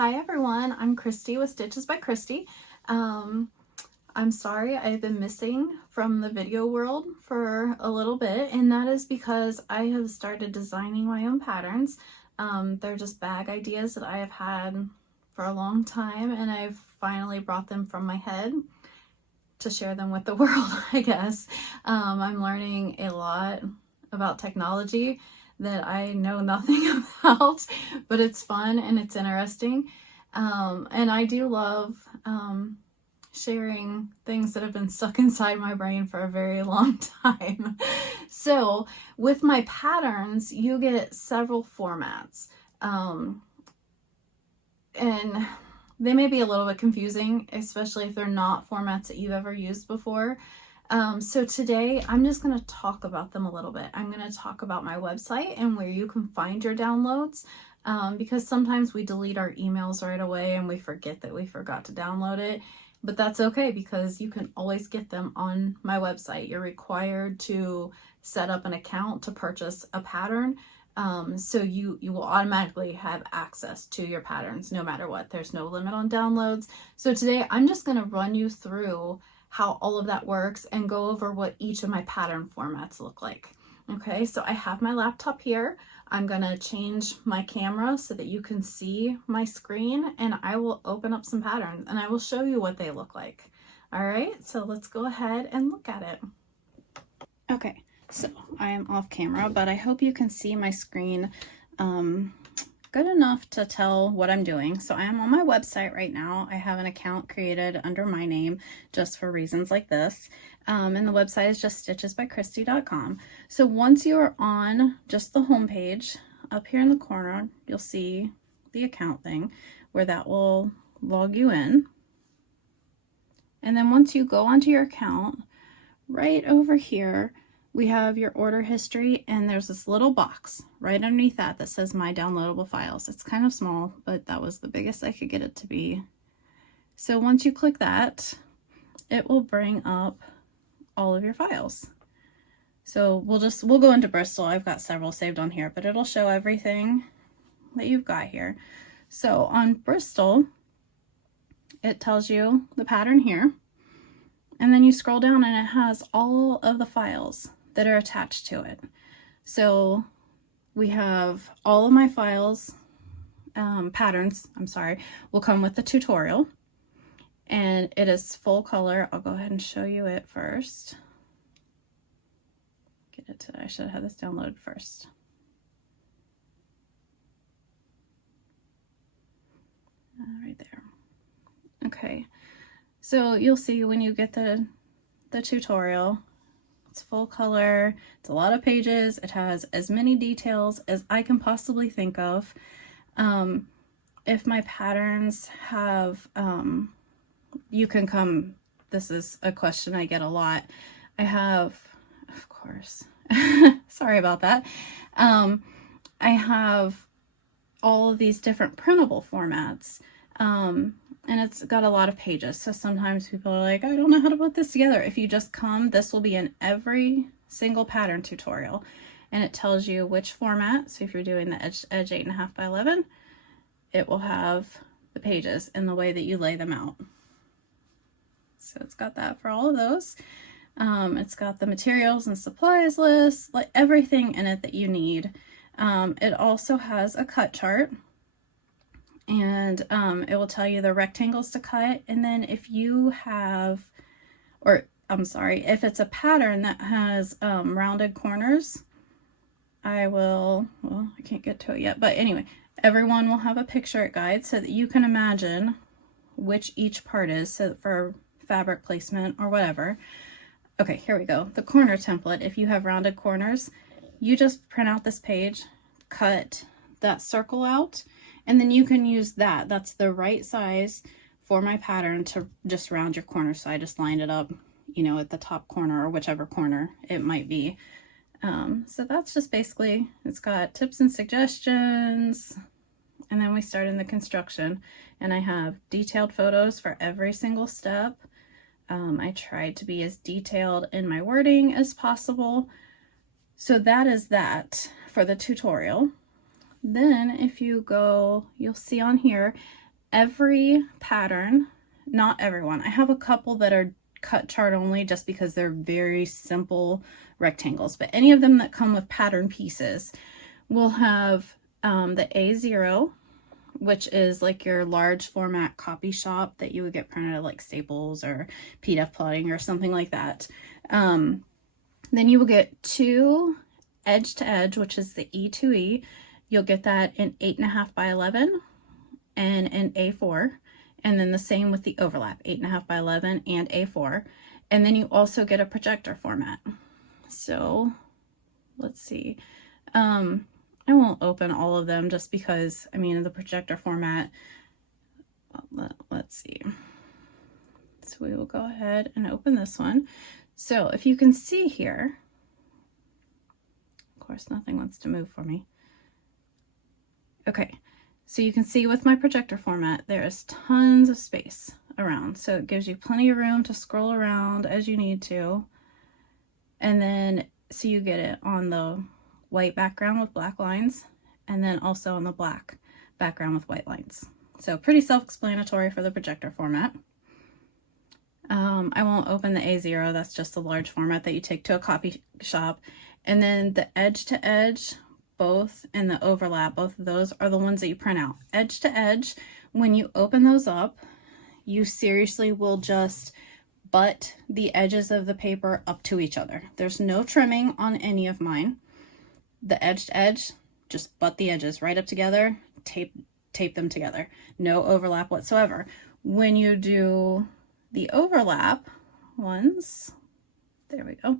Hi everyone, I'm Christy with Stitches by Christy. I'm sorry I've been missing from the video world for a little bit, and that is because I have started designing my own patterns. They're just bag ideas that I have had for a long time, and I've finally brought them from my head to share them with the world, I guess. I'm learning a lot about technology that I know nothing about, but it's fun and it's interesting. And I do love sharing things that have been stuck inside my brain for a very long time. So with my patterns, you get several formats. And they may be a little bit confusing, especially if they're not formats that you've ever used before. So today I'm just going to talk about them a little bit. I'm going to talk about my website and where you can find your downloads, because sometimes we delete our emails right away and we forget that we forgot to download it. But that's okay, because you can always get them on my website. You're required to set up an account to purchase a pattern. So you will automatically have access to your patterns no matter what. There's no limit on downloads. So today I'm just going to run you through how all of that works and go over what each of my pattern formats look like. Okay, so I have my laptop here. I'm going to change my camera so that you can see my screen, and I will open up some patterns and I will show you what they look like. All right, so let's go ahead and look at it. Okay, so I am off camera, but I hope you can see my screen good enough to tell what I'm doing. So I am on my website right now. I have an account created under my name just for reasons like this. And the website is just stitchesbychristy.com. So once you're on just the home page, up here in the corner, you'll see the account thing where that will log you in. And then once you go onto your account, right over here, we have your order history, and there's this little box right underneath that says my downloadable files. It's kind of small, but that was the biggest I could get it to be. So once you click that, it will bring up all of your files. So we'll go into Bristol. I've got several saved on here, but it'll show everything that you've got here. So on Bristol, it tells you the pattern here, and then you scroll down and it has all of the files that are attached to it. So we have all of my files, patterns, I'm sorry, will come with the tutorial, and it is full color. I'll go ahead and show you it first. I should have had this downloaded first. Right there. Okay, so you'll see when you get the tutorial, it's full color, it's a lot of pages, it has as many details as I can possibly think of. If my patterns have, you can come, this is a question I get a lot. I have, of course, sorry about that. I have all of these different printable formats. And it's got a lot of pages. So sometimes people are like, I don't know how to put this together. If you just come, this will be in every single pattern tutorial. And it tells you which format. So if you're doing the edge 8.5 by 11, it will have the pages and the way that you lay them out. So it's got that for all of those. It's got the materials and supplies list, like everything in it that you need. It also has a cut chart. And it will tell you the rectangles to cut. And then if you have, or I'm sorry, if it's a pattern that has rounded corners, well, I can't get to it yet, but anyway, everyone will have a picture guide so that you can imagine which each part is, so for fabric placement or whatever. Okay, here we go. The corner template, if you have rounded corners, you just print out this page, cut that circle out, and then you can use that. That's the right size for my pattern to just round your corner. So I just lined it up, you know, at the top corner or whichever corner it might be. So that's just basically, it's got tips and suggestions. And then we start in the construction, and I have detailed photos for every single step. I tried to be as detailed in my wording as possible. So that is that for the tutorial. Then if you go, you'll see on here, every pattern, not everyone, I have a couple that are cut chart only just because they're very simple rectangles, but any of them that come with pattern pieces will have the A0, which is like your large format copy shop that you would get printed at like Staples or PDF Plotting or something like that. Then you will get 2 edge to edge, which is the E2E. You'll get that in 8.5 by 11 and an A4. And then the same with the overlap, 8.5 by 11 and A4. And then you also get a projector format. So let's see. I won't open all of them just because, I mean, the projector format, let's see. So we will go ahead and open this one. So if you can see here, of course, nothing wants to move for me. Okay, so you can see with my projector format, there is tons of space around. So it gives you plenty of room to scroll around as you need to. And then, so you get it on the white background with black lines, and then also on the black background with white lines. So pretty self-explanatory for the projector format. I won't open the A0, that's just a large format that you take to a copy shop. And then the edge to edge, both, and the overlap, both of those are the ones that you print out. Edge to edge, when you open those up, you seriously will just butt the edges of the paper up to each other. There's no trimming on any of mine. The edge to edge, just butt the edges right up together, tape them together. No overlap whatsoever. When you do the overlap ones, there we go,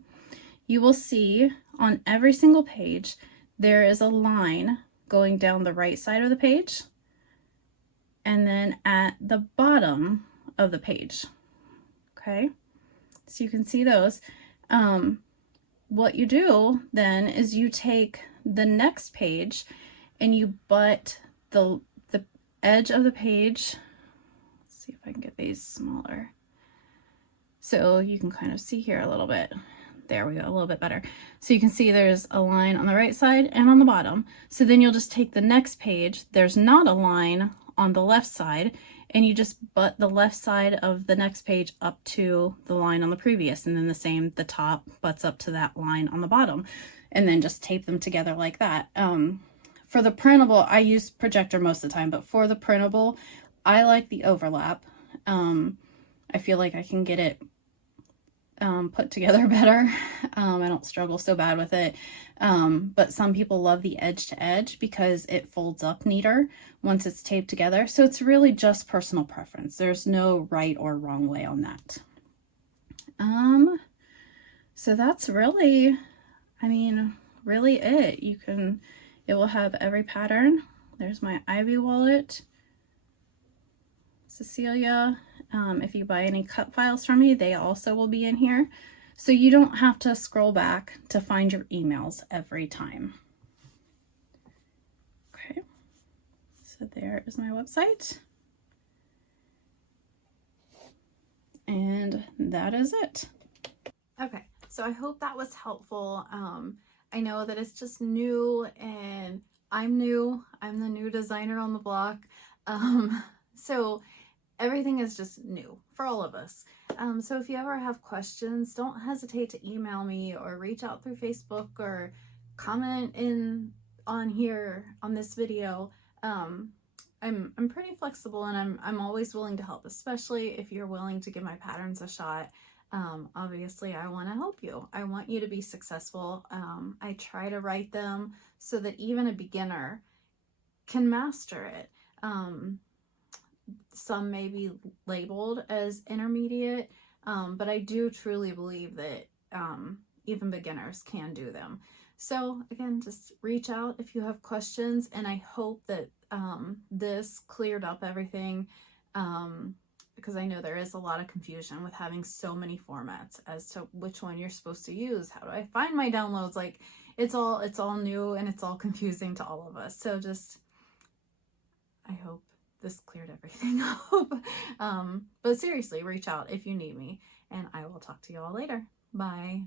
you will see on every single page, there is a line going down the right side of the page, and then at the bottom of the page. Okay, so you can see those. What you do then is you take the next page and you butt the edge of the page. Let's see if I can get these smaller. So you can kind of see here a little bit. There we go, a little bit better. So you can see there's a line on the right side and on the bottom. So then you'll just take the next page. There's not a line on the left side, and you just butt the left side of the next page up to the line on the previous, and then the same, the top butts up to that line on the bottom, and then just tape them together like that. For the printable, I use projector most of the time, but for the printable, I like the overlap. I feel like I can get it put together better. I don't struggle so bad with it. But some people love the edge to edge because it folds up neater once it's taped together. So it's really just personal preference. There's no right or wrong way on that. So that's really, I mean, really it. It will have every pattern. There's my Ivy wallet, Cecilia. If you buy any cut files from me, they also will be in here. So you don't have to scroll back to find your emails every time. Okay, so there is my website. And that is it. Okay, so I hope that was helpful. I know that it's just new, and I'm new. I'm the new designer on the block. So everything is just new for all of us. So if you ever have questions, don't hesitate to email me or reach out through Facebook or comment on here on this video. I'm pretty flexible, and I'm always willing to help, especially if you're willing to give my patterns a shot. Obviously I want to help you. I want you to be successful. I try to write them so that even a beginner can master it. Some may be labeled as intermediate, but I do truly believe that even beginners can do them. So again, just reach out if you have questions, and I hope that this cleared up everything, because I know there is a lot of confusion with having so many formats as to which one you're supposed to use. How do I find my downloads? Like, it's all new, and it's all confusing to all of us. So just, I hope this cleared everything up. But seriously, reach out if you need me, and I will talk to you all later. Bye.